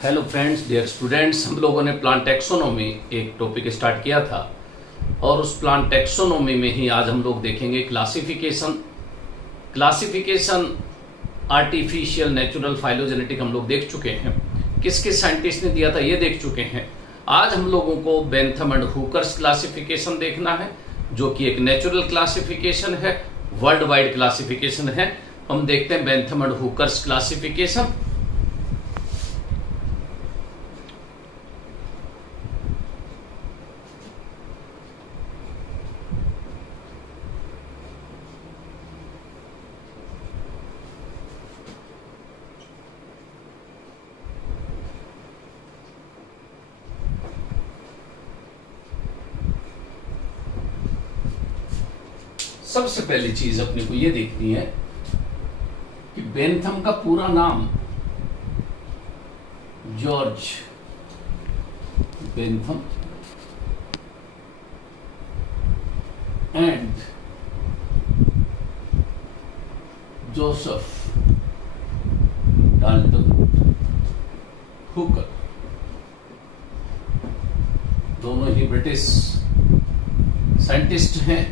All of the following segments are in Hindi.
हेलो फ्रेंड्स, डियर स्टूडेंट्स, हम लोगों ने प्लांट टैक्सोनॉमी एक टॉपिक स्टार्ट किया था और उस प्लांट टैक्सोनॉमी में ही आज हम लोग देखेंगे क्लासिफिकेशन आर्टिफिशियल, नेचुरल, फाइलोजेनेटिक हम लोग देख चुके हैं। किस किस साइंटिस्ट ने दिया था ये देख चुके हैं। आज हम लोगों को बेंथम एंड हुकर्स क्लासिफिकेशन देखना है, जो कि एक नेचुरल क्लासिफिकेशन है, वर्ल्ड वाइड क्लासिफिकेशन है। हम देखते हैं बेंथम एंड हुकर्स क्लासिफिकेशन। सबसे पहली चीज अपने को ये देखनी है कि बेंथम का पूरा नाम George Bentham and Joseph Dalton Hooker, दोनों ही ब्रिटिश साइंटिस्ट हैं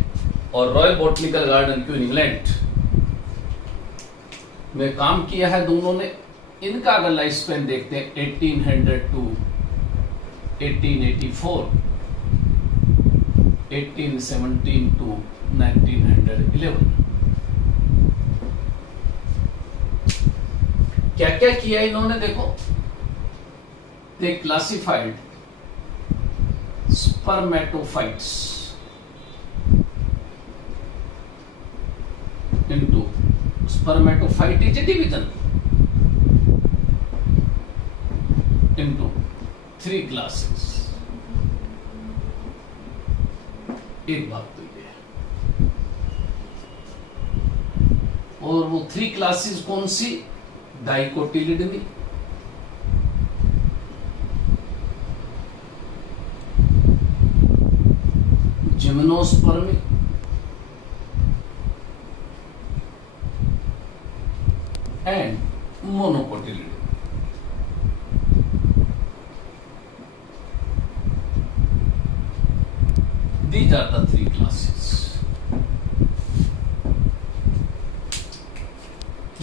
और royal botanical garden queen England में काम किया है दोनों ने। इनका अगर लाइफ स्पेन देखते हैं 1800 टू 1884, 1817 टू 1911। क्या क्या किया इन्होंने देखो। They classified spermatophytes into spermatophyte is a division into 3 classes। एक बात तो ये है, और वो 3 क्लासेस कौन सी? डाइकोटिलिडनी, gymnospermae and मोनोकोटिलिडनी। These are the 3 classes।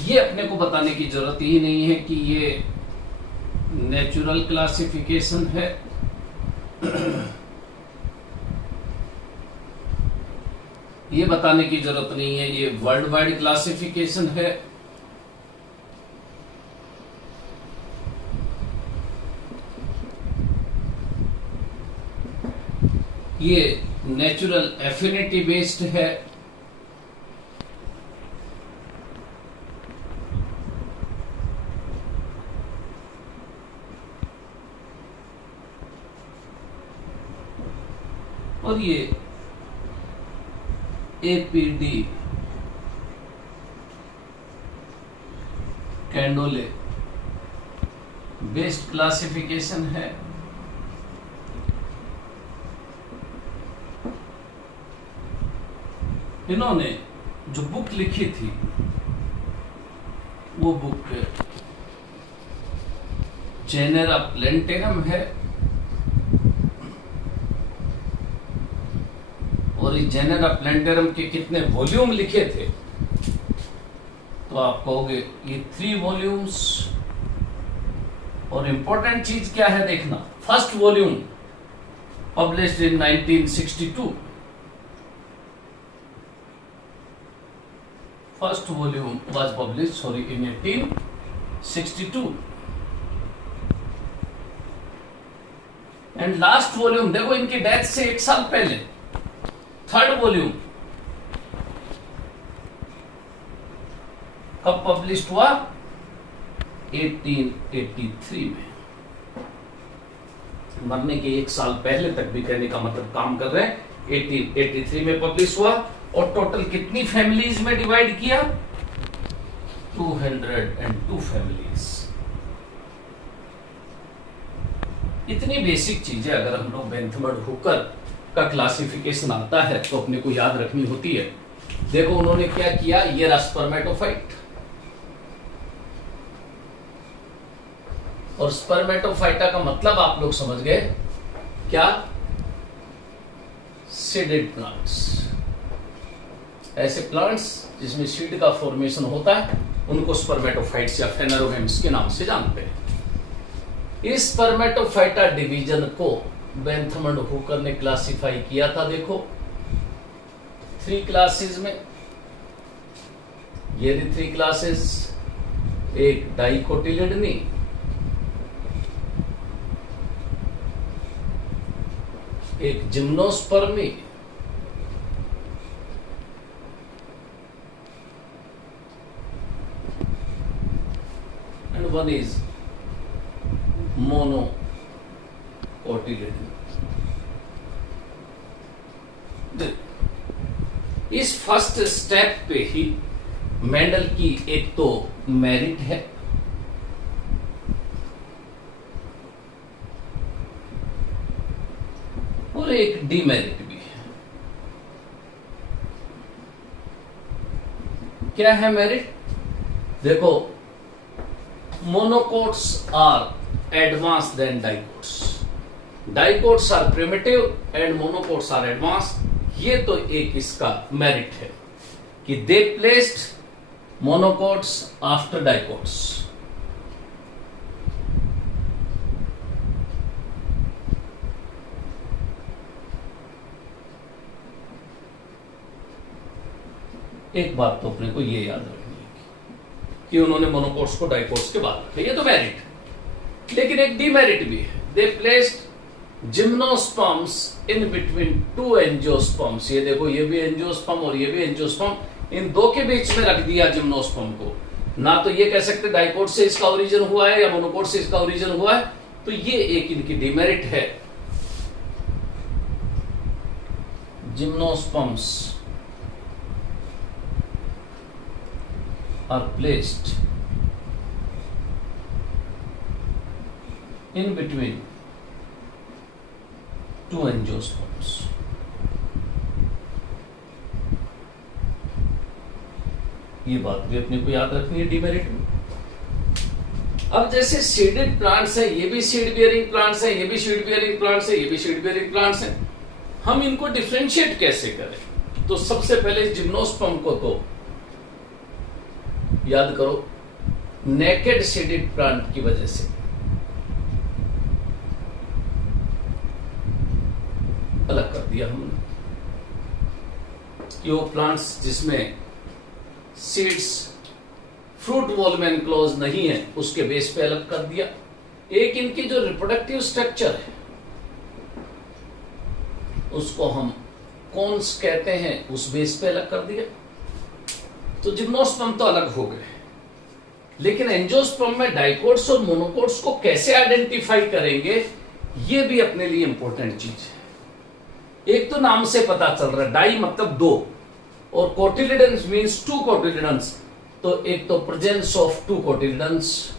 ये अपने को बताने की जरूरत ही नहीं है कि ये नेचुरल क्लासिफिकेशन है ये बताने की जरूरत नहीं है ये वर्ल्ड वाइड क्लासिफिकेशन है। ये नेचुरल एफिनिटी बेस्ड है। और ये एपीडी कैंडोले बेस्ड क्लासिफिकेशन है। इन्होंने जो बुक लिखी थी वो बुक जेनेरा प्लेंटेरम है, और इस जेनेरा प्लेंटेरम के कितने वॉल्यूम लिखे थे तो आप कहोगे ये 3 वॉल्यूम्स। और इंपॉर्टेंट चीज क्या है देखना, first volume published in 1962। First volume was published in 1862 and last volume देखो इनकी डेथ से 1 साल पहले थर्ड वॉल्यूम कब पब्लिश हुआ? 1883 में। मरने के 1 साल पहले तक भी कहने का मतलब काम कर रहे हैं। 1883 में पब्लिश हुआ और टोटल कितनी फैमिलीज में डिवाइड किया? 202 फैमिलीज। इतनी बेसिक चीजें अगर हम लोग बेंथम एंड हुकर का क्लासिफिकेशन आता है तो अपने को याद रखनी होती है। देखो उन्होंने क्या किया, ये रहा स्पर्मेटोफाइट, और स्पर्मेटोफाइटा का मतलब आप लोग समझ गए क्या? Seeded plants. ऐसे प्लांट्स जिसमें सीड का फॉर्मेशन होता है उनको स्पर्मेटोफाइट्स या फेनरोगेम्स के नाम से जानते हैं। इस स्पर्मेटोफाइटा डिवीजन को बेंथम एंड हुकर ने क्लासिफाई किया था। देखो 3 क्लासेस में, ये 3 क्लासेस, एक डाइकोटिलिडनी, एक gymnospermae, and one is monocotyledon। इस फर्स्ट स्टेप पे ही मेंडल की एक तो मेरिट है, और एक डीमेरिट भी है। क्या है मेरिट? देखो, monocots are advanced than dicots, dicots are primitive and monocots are advanced। ये तो एक इसका मेरिट है कि they placed monocots after dicots। एक बात तो अपने को ये याद रखनी है कि उन्होंने मोनोकोट्स को डाइकोट्स के बाद रखा, ये तो मेरिट। लेकिन एक डीमेरिट भी है, they placed gymnosperms in between 2 angiosperms. ये देखो, ये भी एंजियोस्पर्म और ये भी एंजियोस्पर्म, इन दो के बीच में रख दिया जिम्नोस्पर्म को। ना तो ये कह सकते डाइकोट से इसका ओरिजिन हुआ है या मोनोकोट से इसका ओरिजिन हुआ है, तो ये एक इनकी डिमेरिट है। Gymnosperms are placed in between 2 angiosperms। ये बात भी अपने को याद रखनी है डीमेरिट में। अब जैसे सीडेड प्लांट्स हैं, ये भी सीड बियरिंग प्लांट्स हैं, ये भी सीड बियरिंग प्लांट्स हैं, ये भी सीड बियरिंग प्लांट्स हैं, हम इनको डिफरेंशिएट कैसे करें? तो सबसे पहले जिम्नोस्पर्म को तो याद करो, नेकेड सीडेड प्लांट की वजह से अलग कर दिया हमने कि वो प्लांट्स जिसमें सीड्स फ्रूट वॉल में एनक्लोज नहीं है उसके बेस पे अलग कर दिया। एक इनकी जो रिप्रोडक्टिव स्ट्रक्चर है उसको हम कॉन्स कहते हैं, उस बेस पे अलग कर दिया। तो जिम्नोस्पर्म तो अलग हो गए, लेकिन एंजियोस्पर्म में डाइकोट्स और मोनोकोट्स को कैसे आइडेंटिफाई करेंगे, ये भी अपने लिए इंपॉर्टेंट चीज है। एक तो नाम से पता चल रहा है, डाई मतलब 2 और कोटिलिडन्स मींस 2 कोटिलिडन्स, तो एक तो प्रेजेंस ऑफ 2 कोटिलिडन्स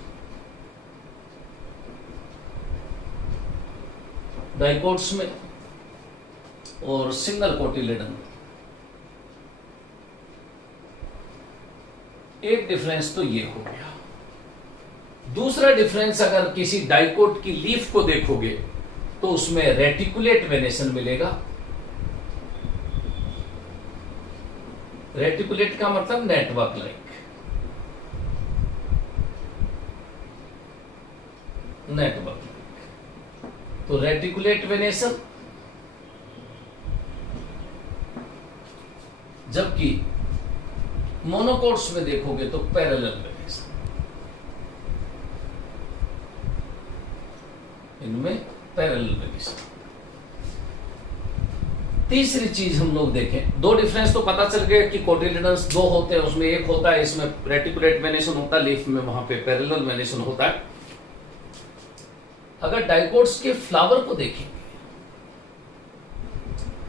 डाइकोट्स में और सिंगल कोटिलिडन। एक डिफरेंस तो ये हो गया। दूसरा डिफरेंस, अगर किसी डाइकोट की लीफ को देखोगे तो उसमें रेटिकुलेट वेनेशन मिलेगा। रेटिकुलेट का मतलब नेटवर्क लाइक, नेटवर्क लाइक, तो रेटिकुलेट वेनेशन। जबकि मोनोकोट्स में देखोगे तो पैरेलल वेनेशन, इनमें पैरेलल वेनेशन। तीसरी चीज हम लोग देखें, 2 डिफरेंस तो पता चल गया कि कोटिलिडन्स 2 होते हैं, उसमें एक होता है इसमें रेटिकुलेट वेनेशन होता है, लीफ में वहां पे पैरेलल वेनेशन होता है। अगर डाइकोट्स के फ्लावर को देखेंगे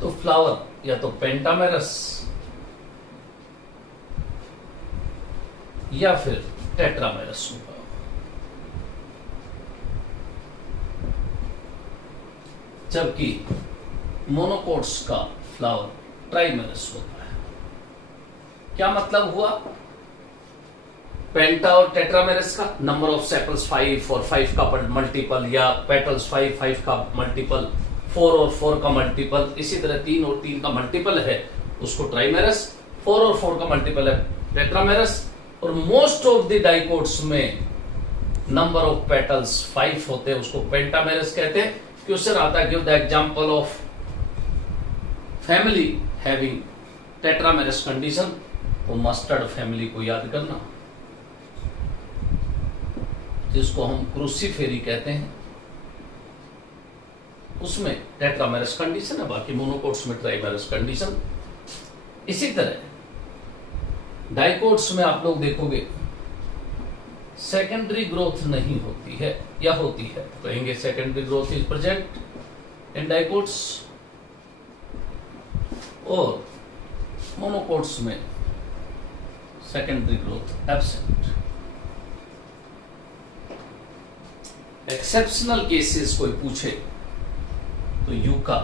तो फ्लावर या तो पेंटामेरस या फिर टेट्रामेरस होगा। जबकि मोनोकोट्स का फ्लावर ट्राइमेरस होता है। क्या मतलब हुआ पेंटा और टेट्रामेरस का नंबर ऑफ सेपल्स 5 और 5 का मल्टीपल, या पेटल्स 5 का मल्टीपल, 4 और 4 का मल्टीपल, इसी तरह 3 और 3 का मल्टीपल है उसको ट्राइमेरस, 4 और 4 का मल्टीपल है टेट्रामेरस। और मोस्ट ऑफ द डाइकोट्स में नंबर ऑफ पेटल्स 5 होते हैं, उसको पेंटामेरस कहते हैं। क्वेश्चन आता है give the example of family having tetramerous condition, वो मस्टर्ड फैमिली को याद करना, जिसको हम क्रूसीफेरी कहते हैं, उसमें टेट्रामेरस कंडीशन है, बाकी मोनोकोट्स में ट्राइमेरस कंडीशन। इसी तरह डाइकोट्स में आप लोग देखोगे सेकेंडरी ग्रोथ नहीं होती है या होती है, तो कहेंगे secondary growth is present in dicots, और मोनोकोट्स में secondary growth absent. Exceptional cases कोई पूछे तो यूका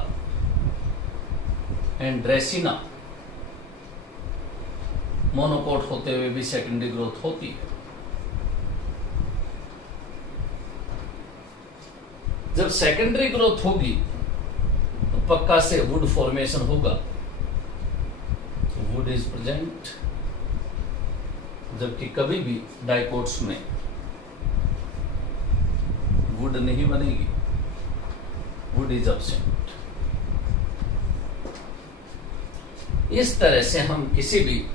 एंड ड्रेसिना मोनोकोट होते हुए भी सेकेंडरी ग्रोथ होती है। जब सेकेंडरी ग्रोथ होगी तो पक्का से वुड फॉर्मेशन होगा, तो वुड इज प्रेजेंट, जबकि कभी भी डाइकोट्स में वुड नहीं बनेगी, वुड इज एब्सेंट। इस तरह से हम किसी भी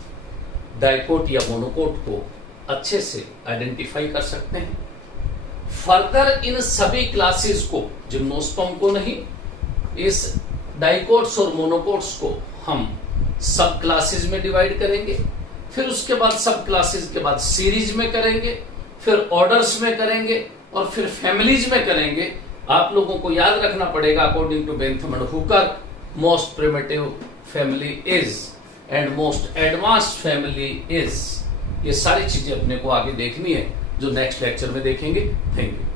डाइकोट या मोनोकोट को अच्छे से आइडेंटिफाई कर सकते हैं। फर्दर इन सभी क्लासेस को, जिम्नोस्पर्म को नहीं, इस डाइकोट्स और मोनोकोट्स को हम सब क्लासेस में डिवाइड करेंगे, फिर उसके बाद सब क्लासेस के बाद सीरीज में करेंगे, फिर ऑर्डर्स में करेंगे, और फिर फैमिलीज में करेंगे। आप लोगों को याद रखना पड़ेगा, according to Bentham and Hooker, most primitive family is and most advanced family is. ये सारी चीजें अपने को आगे देखनी है, जो नेक्स्ट लेक्चर में देखेंगे। Thank you.